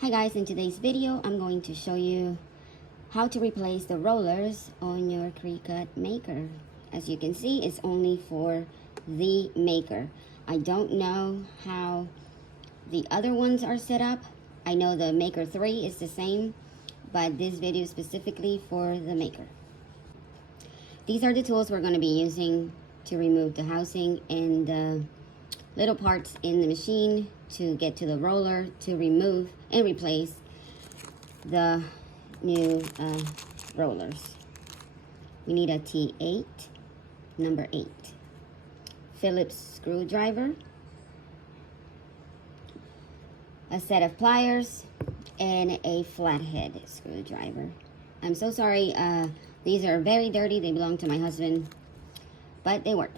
Hi guys, in today's video I'm going to show you how to replace the rollers on your Cricut Maker. As you can see, it's only for the Maker. I don't know how the other ones are set up. I know the Maker 3 is the same, but this video is specifically for the Maker. These are the tools we're going to be using to remove the housing and the little parts in the machine to get to the roller to remove and replace the new rollers. We need a T8, number 8, Phillips screwdriver, a set of pliers, and a flathead screwdriver. I'm so sorry, these are very dirty. They belong to my husband, but they work.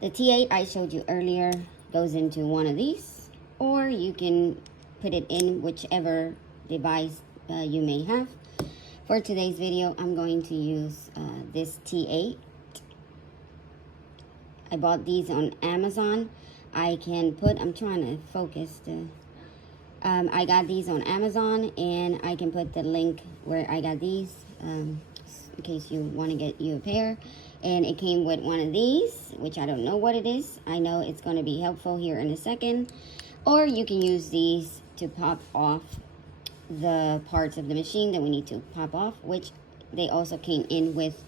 The T8 I showed you earlier goes into one of these, or you can put it in whichever device you may have. For today's video, I'm going to use this T8. I bought these on Amazon. I'm trying to focus. I got these on Amazon, and I can put the link where I got these in case you want to get you a pair. And it came with one of these, which I don't know what it is. I know it's going to be helpful here in a second. Or you can use these to pop off the parts of the machine that we need to pop off, which they also came in with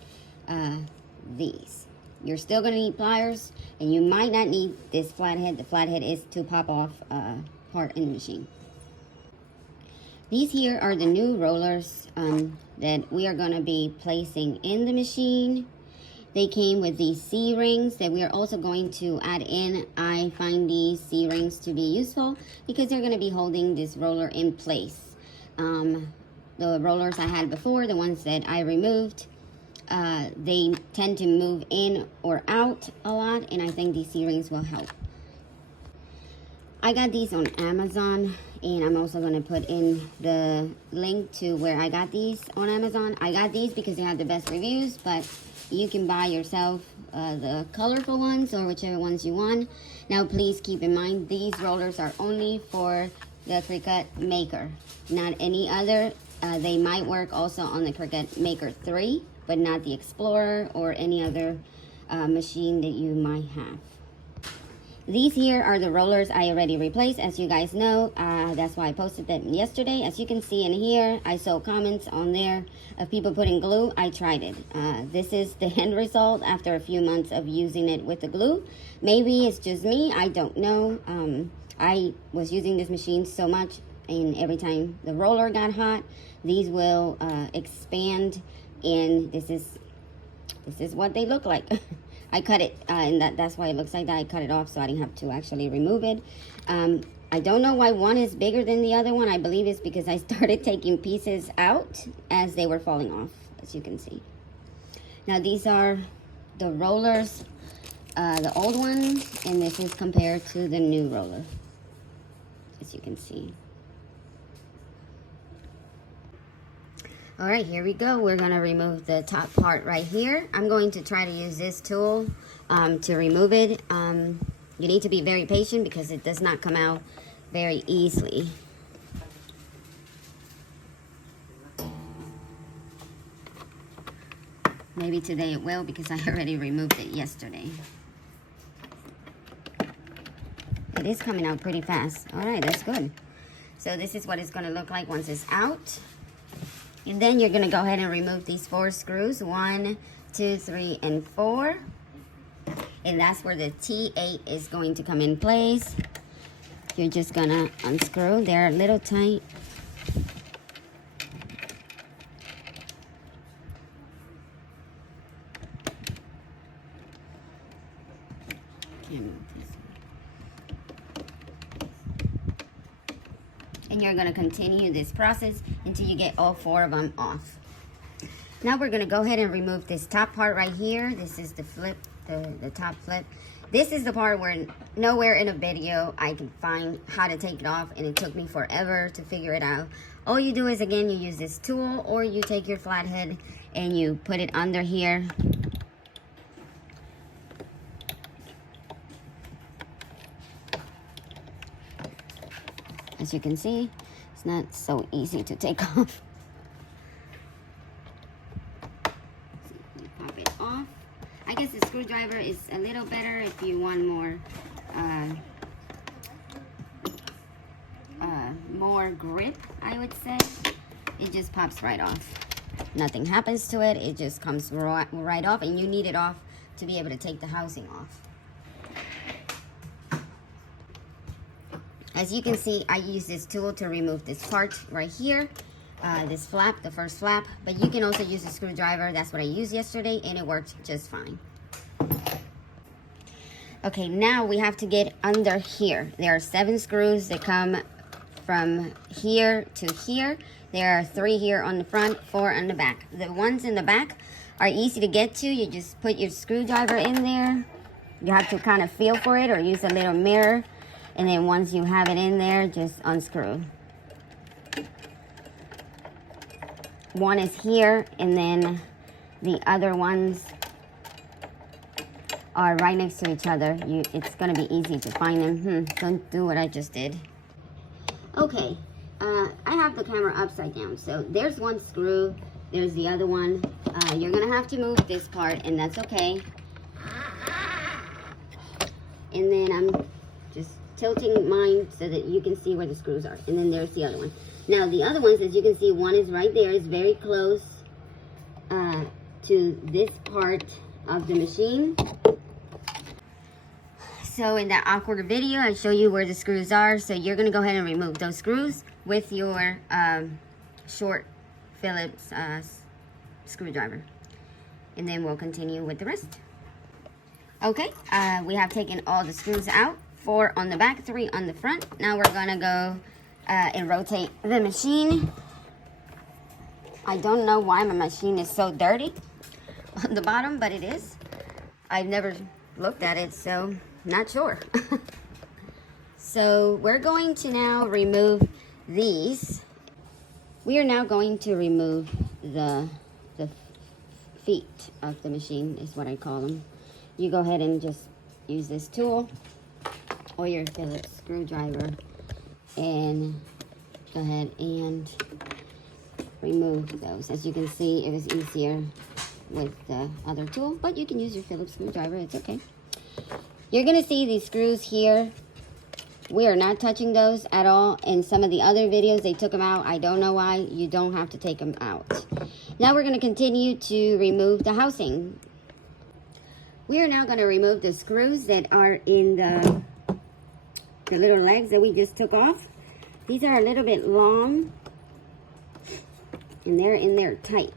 these. You're still going to need pliers, and you might not need this flathead. The flathead is to pop off part in the machine. These here are the new rollers that we are going to be placing in the machine. They came with these C-rings that we are also going to add in. I find these C-rings to be useful because they're going to be holding this roller in place. The rollers I had before, the ones that I removed, they tend to move in or out a lot, and I think these C-rings will help. I got these on Amazon, and I'm also going to put in the link to where I got these on Amazon. I got these because they have the best reviews, but you can buy yourself the colorful ones or whichever ones you want. Now, please keep in mind, these rollers are only for the Cricut Maker, not any other. They might work also on the Cricut Maker 3, but not the Explorer or any other machine that you might have. These here are the rollers I already replaced, as you guys know. That's why I posted them yesterday. As you can see in here, I saw comments on there of people putting glue. I tried it. This is the end result after a few months of using it with the glue. Maybe it's just me. I don't know. I was using this machine so much, and every time the roller got hot, these will expand, and this is what they look like. I cut it, and that's why it looks like that. I cut it off so I didn't have to actually remove it. I don't know why one is bigger than the other one. I believe it's because I started taking pieces out as they were falling off, as you can see. Now, these are the rollers, the old ones, and this is compared to the new roller, as you can see. All right, here we go. We're gonna remove the top part right here. I'm going to try to use this tool to remove it. You need to be very patient because it does not come out very easily. Maybe today it will because I already removed it yesterday. It is coming out pretty fast. All right, that's good. So this is what it's gonna look like once it's out. And then you're going to go ahead and remove these 4 screws, 1, 2, 3, and 4. And that's where the T8 is going to come in place. You're just going to unscrew. They're a little tight. And you're going to continue this process until you get all 4 of them off. Now we're going to go ahead and remove this top part right here. This is the flip, the top flip. This is the part where nowhere in a video I can find how to take it off, and it took me forever to figure it out. All you do is, again, you use this tool, or you take your flathead and you put it under here. As you can see, it's not so easy to take off. Pop it off. I guess the screwdriver is a little better if you want more grip, I would say. It just pops right off. Nothing happens to it. It just comes right off, and you need it off to be able to take the housing off. As you can see, I use this tool to remove this part right here, this flap, the first flap, but you can also use a screwdriver. That's what I used yesterday, and it worked just fine. Okay, now we have to get under here. There are 7 screws that come from here to here. There are 3 here on the front, 4 on the back. The ones in the back are easy to get to. You just put your screwdriver in there. You have to kind of feel for it or use a little mirror. And then once you have it in there, just unscrew. One is here, and then the other ones are right next to each other. It's gonna be easy to find them. Don't do what I just did. Okay, I have the camera upside down. So there's one screw, there's the other one. You're gonna have to move this part, and that's okay. And then I'm just tilting mine so that you can see where the screws are. And then there's the other one. Now the other ones, as you can see, one is right there. It's very close to this part of the machine. So in that awkward video, I show you where the screws are. So you're going to go ahead and remove those screws with your short Phillips screwdriver. And then we'll continue with the rest. Okay, we have taken all the screws out. 4 on the back, 3 on the front. Now we're going to go and rotate the machine. I don't know why my machine is so dirty on the bottom, but it is. I've never looked at it, so not sure. So we're going to now remove these. We are now going to remove the feet of the machine, is what I call them. You go ahead and just use this tool or your Phillips screwdriver and go ahead and remove those. As you can see, it was easier with the other tool, but you can use your Phillips screwdriver, it's okay. You're gonna see these screws here. We are not touching those at all. In some of the other videos, they took them out. I don't know why. You don't have to take them out. Now we're gonna continue to remove the housing. We are now gonna remove the screws that are in the little legs that we just took off. These are a little bit long and they're in there tight.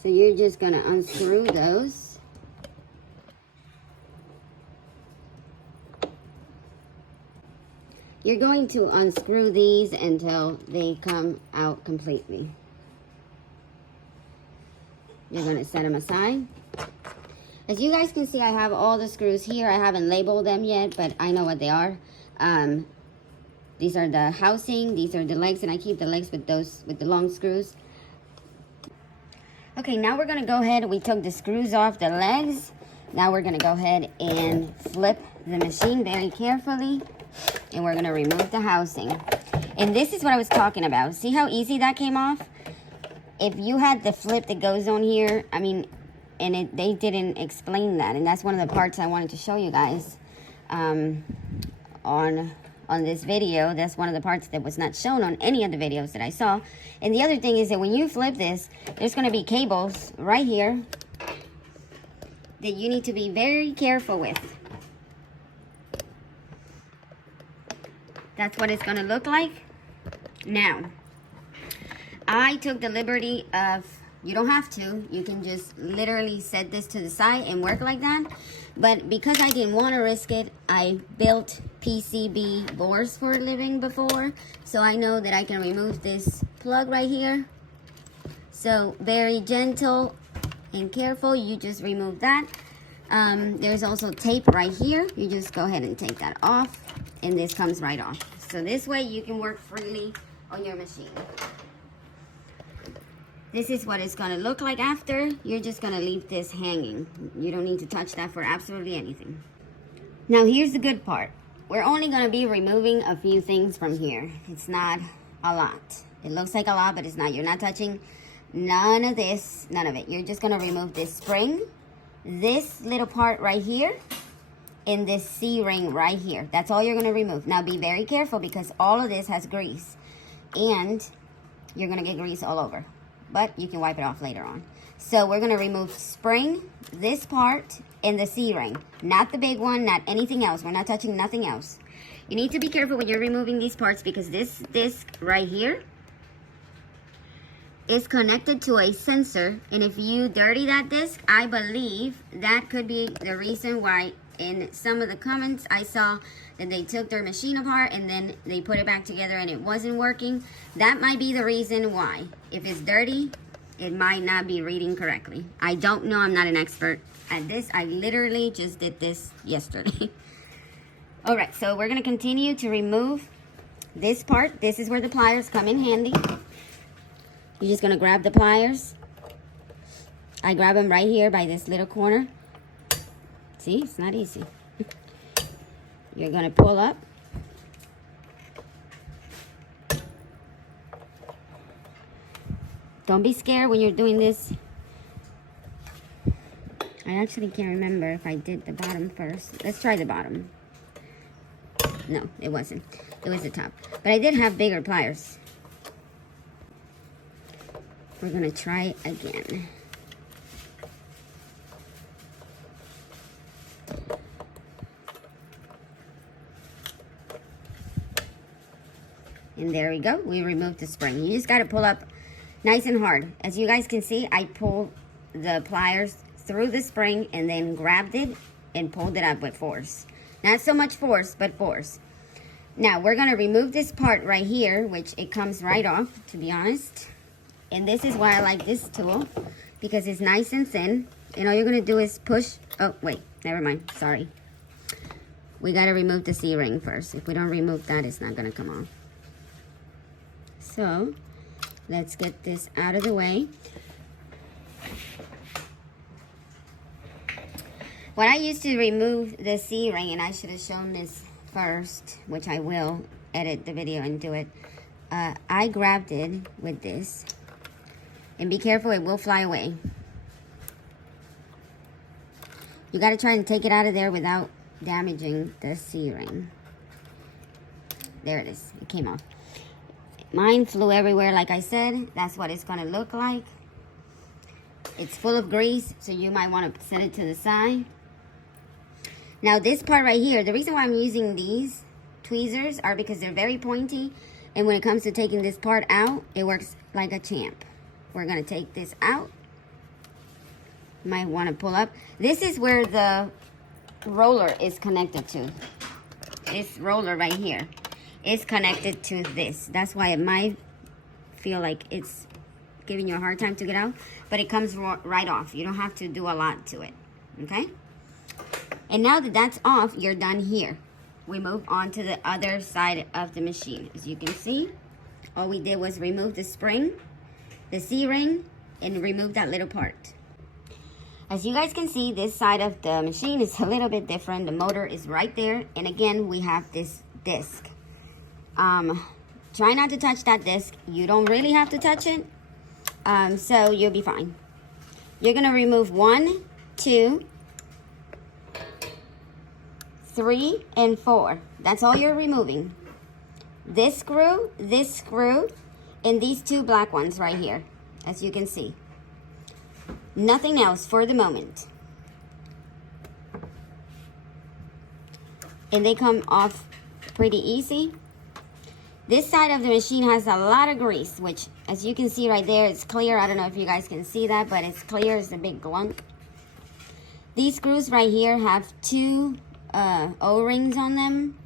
So you're just gonna unscrew those. You're going to unscrew these until they come out completely. You're gonna set them aside. As you guys can see, I have all the screws here. I haven't labeled them yet, but I know what they are. These are the housing, these are the legs, and I keep the legs with the long screws. Okay, now we're gonna go ahead, we took the screws off the legs. Now we're gonna go ahead and flip the machine very carefully, and we're gonna remove the housing. And this is what I was talking about. See how easy that came off? If you had the flip that goes on here, I mean, and they didn't explain that, and that's one of the parts I wanted to show you guys on this video. That's one of the parts that was not shown on any of the videos that I saw. And the other thing is that when you flip this, there's going to be cables right here that you need to be very careful with. That's what it's going to look like. Now, I took the liberty of, you don't have to, you can just literally set this to the side and work like that. But because I didn't want to risk it, I built PCB boards for a living before. So I know that I can remove this plug right here. So very gentle and careful, you just remove that. There's also tape right here. You just go ahead and take that off, and this comes right off. So this way you can work freely on your machine. This is what it's going to look like after. You're just going to leave this hanging. You don't need to touch that for absolutely anything. Now here's the good part. we're only going to be removing a few things from here. It's not a lot. It looks like a lot, but it's not. You're not touching none of this, none of it. You're just going to remove this spring, this little part right here, and this C-ring right here. That's all you're going to remove. Now be very careful because all of this has grease, and you're going to get grease all over, but you can wipe it off later on. So we're going to remove spring, this part, and the C-ring. Not the big one, not anything else. We're not touching nothing else. You need to be careful when you're removing these parts because this disc right here is connected to a sensor. And if you dirty that disc, I believe that could be the reason why in some of the comments I saw that they took their machine apart and then they put it back together and it wasn't working. That might be the reason why. If it's dirty, it might not be reading correctly. I don't know. I'm not an expert at this. I literally just did this yesterday. All right, so we're going to continue to remove this part. This is where the pliers come in handy. You're just going to grab the pliers. I grab them right here by this little corner. See, it's not easy. You're going to pull up. Don't be scared when you're doing this. I actually can't remember if I did the bottom first. Let's try the bottom. No, it wasn't. It was the top. But I did have bigger pliers. We're going to try again. And there we go. We removed the spring. You just got to pull up nice and hard. As you guys can see, I pulled the pliers through the spring and then grabbed it and pulled it up with force. Not so much force, but force. Now, we're going to remove this part right here, which it comes right off, to be honest. And this is why I like this tool, because it's nice and thin. And all you're going to do is push. Oh, wait. Never mind. Sorry. We got to remove the C-ring first. If we don't remove that, it's not going to come off. So, let's get this out of the way. When I used to remove the C-ring, and I should have shown this first, which I will edit the video and do it. I grabbed it with this. And be careful, it will fly away. You got to try and take it out of there without damaging the C-ring. There it is. It came off. Mine flew everywhere, like I said. That's what it's going to look like. It's full of grease, so you might want to set it to the side. Now, this part right here, the reason why I'm using these tweezers are because they're very pointy. And when it comes to taking this part out, it works like a champ. We're going to take this out. You might want to pull up. This is where the roller is connected to. This roller right here is connected to this. That's why it might feel like it's giving you a hard time to get out. But it comes right off. You don't have to do a lot to it. Okay? And now that that's off, you're done here. We move on to the other side of the machine. As you can see, all we did was remove the spring, the C-ring, and remove that little part. As you guys can see, this side of the machine is a little bit different. The motor is right there. And again, we have this disc. Try not to touch that disc. You don't really have to touch it. So you'll be fine. You're going to remove 1, 2, 3, and 4. That's all you're removing. This screw, and these 2 black ones right here, as you can see. Nothing else for the moment. And they come off pretty easy. This side of the machine has a lot of grease, which, as you can see right there, it's clear. I don't know if you guys can see that, but it's clear. It's a big glunk. These screws right here have 2 O-rings on them,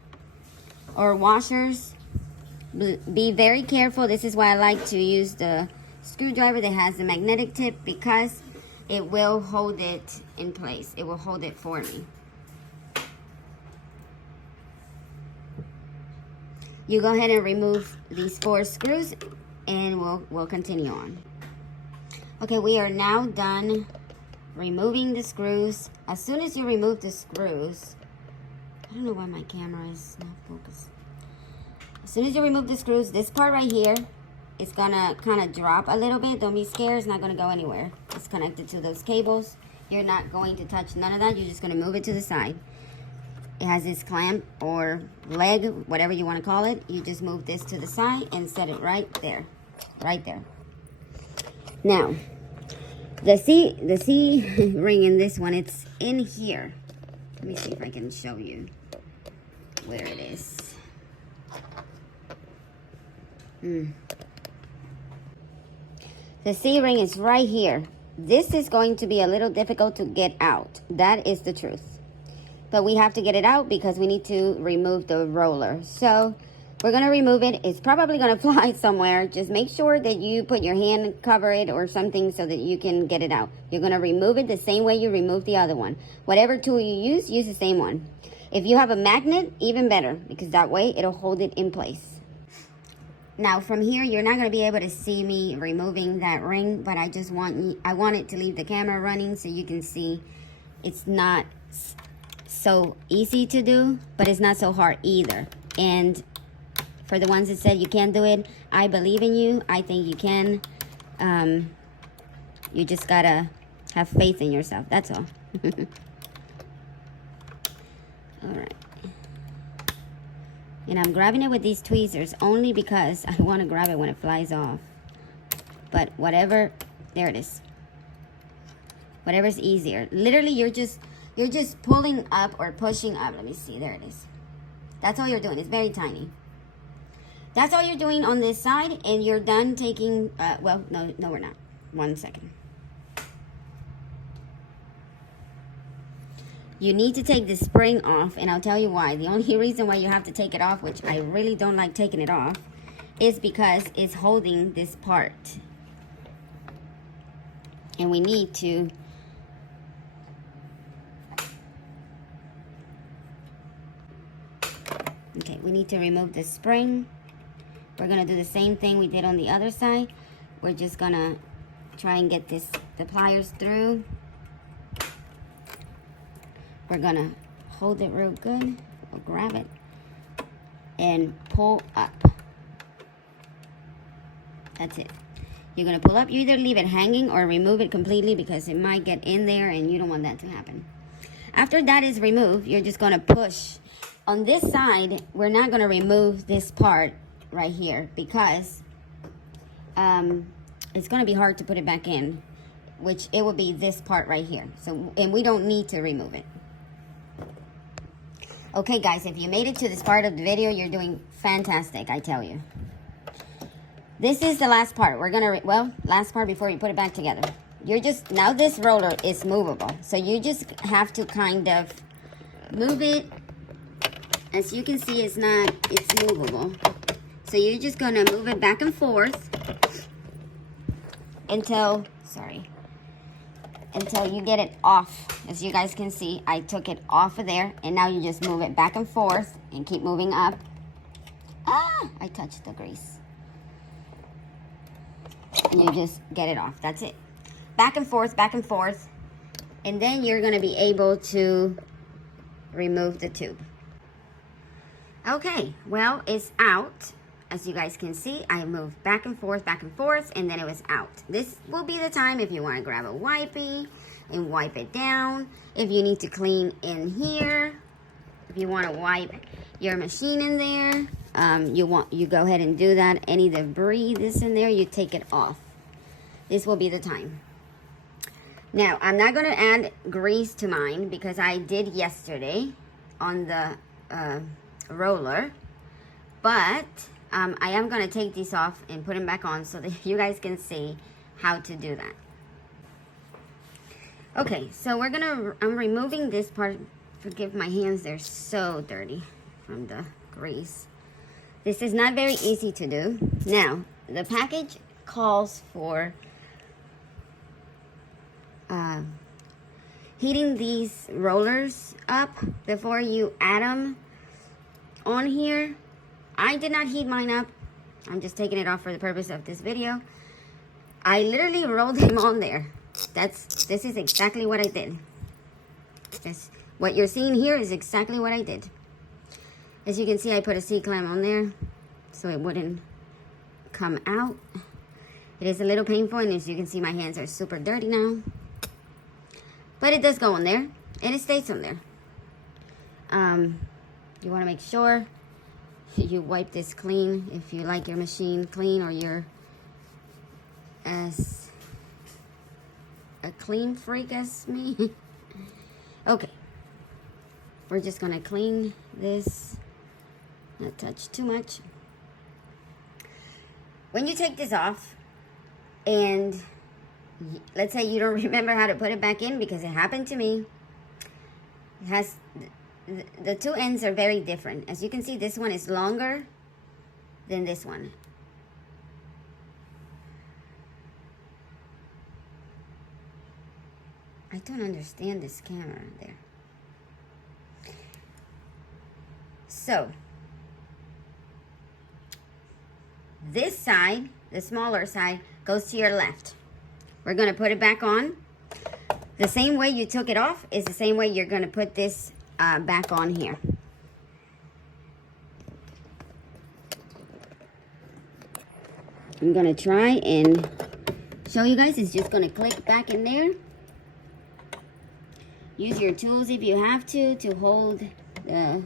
or washers. Be very careful. This is why I like to use the screwdriver that has the magnetic tip, because it will hold it in place. It will hold it for me. You go ahead and remove these 4 screws, and we'll continue on. Okay, we are now done removing the screws. As soon as you remove the screws, I don't know why my camera is not focused. As soon as you remove the screws, this part right here is gonna kind of drop a little bit. Don't be scared, it's not gonna go anywhere. It's connected to those cables. You're not going to touch none of that. You're just gonna move it to the side. It has this clamp or leg, whatever you want to call it. You just move this to the side and set it right there. Right there. Now, the C ring in this one, it's in here. Let me see if I can show you where it is. The C ring is right here. This is going to be a little difficult to get out. That is the truth. But we have to get it out because we need to remove the roller. So we're going to remove it. It's probably going to fly somewhere. Just make sure that you put your hand, cover it or something so that you can get it out. You're going to remove it the same way you remove the other one. Whatever tool you use the same one. If you have a magnet, even better, because that way it'll hold it in place. Now from here, you're not going to be able to see me removing that ring, but I want it to leave the camera running so you can see it's not so easy to do, but it's not so hard either. And for the ones that said you can't do it, I believe in you. I think you can. You just gotta have faith in yourself. That's all. All right. And I'm grabbing it with these tweezers only because I want to grab it when it flies off. But whatever, there it is. Whatever's easier. Literally, you're just pulling up or pushing up. Let me see. There it is. That's all you're doing. It's very tiny. That's all you're doing on this side, and you're done taking, well, no, we're not. 1 second. You need to take the spring off, and I'll tell you why. The only reason why you have to take it off, which I really don't like taking it off, is because it's holding this part. And we need to okay, we need to remove the spring. We're gonna do the same thing we did on the other side. We're just gonna try and get the pliers through. We're gonna hold it real good. We'll grab it and pull up. That's it. You're gonna pull up. You either leave it hanging or remove it completely because it might get in there and you don't want that to happen. After that is removed, you're just gonna push. On this side, we're not gonna remove this part right here because it's gonna be hard to put it back in, which it will be this part right here. So, and we don't need to remove it. Okay guys, if you made it to this part of the video, you're doing fantastic, I tell you. This is the last part. We're gonna, last part before you put it back together. You're just, now this roller is movable. So you just have to kind of move it. As you can see, it's movable. So you're just gonna move it back and forth until you get it off. As you guys can see, I took it off of there, and now you just move it back and forth and keep moving up. Ah, I touched the grease. And you just get it off. That's it. Back and forth, and then you're gonna be able to remove the tube. Okay, well, it's out. As you guys can see, I moved back and forth, and then it was out. This will be the time if you want to grab a wipey and wipe it down. If you need to clean in here, if you want to wipe your machine in there, you go ahead and do that. Any debris that's in there, you take it off. This will be the time. Now, I'm not going to add grease to mine because I did yesterday on the roller, but I am going to take these off and put them back on so that you guys can see how to do that. Okay, so I'm removing this part. Forgive my hands, they're so dirty from the grease. This is not very easy to do. Now, the package calls for heating these rollers up before you add them on here. I did not heat mine up. I'm just taking it off for the purpose of this video. I literally rolled them on there. This is exactly what I did. What you're seeing here is exactly what I did. As you can see, I put a C-clamp on there so it wouldn't come out. It is a little painful, and as you can see, my hands are super dirty now. But it does go on there, and it stays on there. You want to make sure you wipe this clean if you like your machine clean, or you're as a clean freak as me. Okay, we're just gonna clean this, not touch too much. When you take this off, and let's say you don't remember how to put it back in, because it happened to me, it has, the two ends are very different. As you can see, this one is longer than this one. I don't understand this camera there. So, this side, the smaller side, goes to your left. We're going to put it back on. The same way you took it off is the same way you're going to put this back on here. I'm going to try and show you guys. It's just going to click back in there. Use your tools if you have to hold the...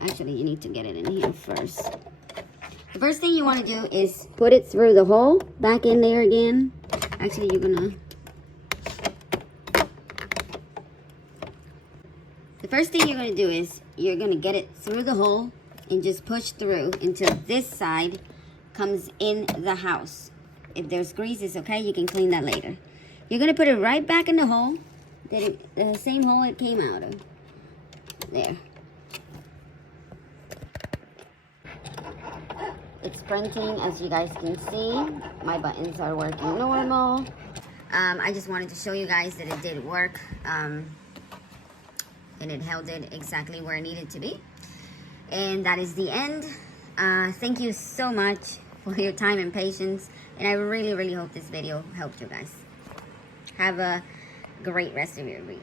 Actually, you need to get it in here first. The first thing you want to do is put it through the hole, back in there again. Actually, you're gonna... The first thing you're gonna do is you're gonna get it through the hole and just push through until this side comes in the house. If there's grease, it's okay. You can clean that later. You're gonna put it right back in the hole, the same hole it came out of. There. It's printing, as you guys can see. My buttons are working normal. I just wanted to show you guys that it did work. And it held it exactly where it needed to be. And that is the end. Thank you so much for your time and patience. And I really, really hope this video helped you guys. Have a great rest of your week.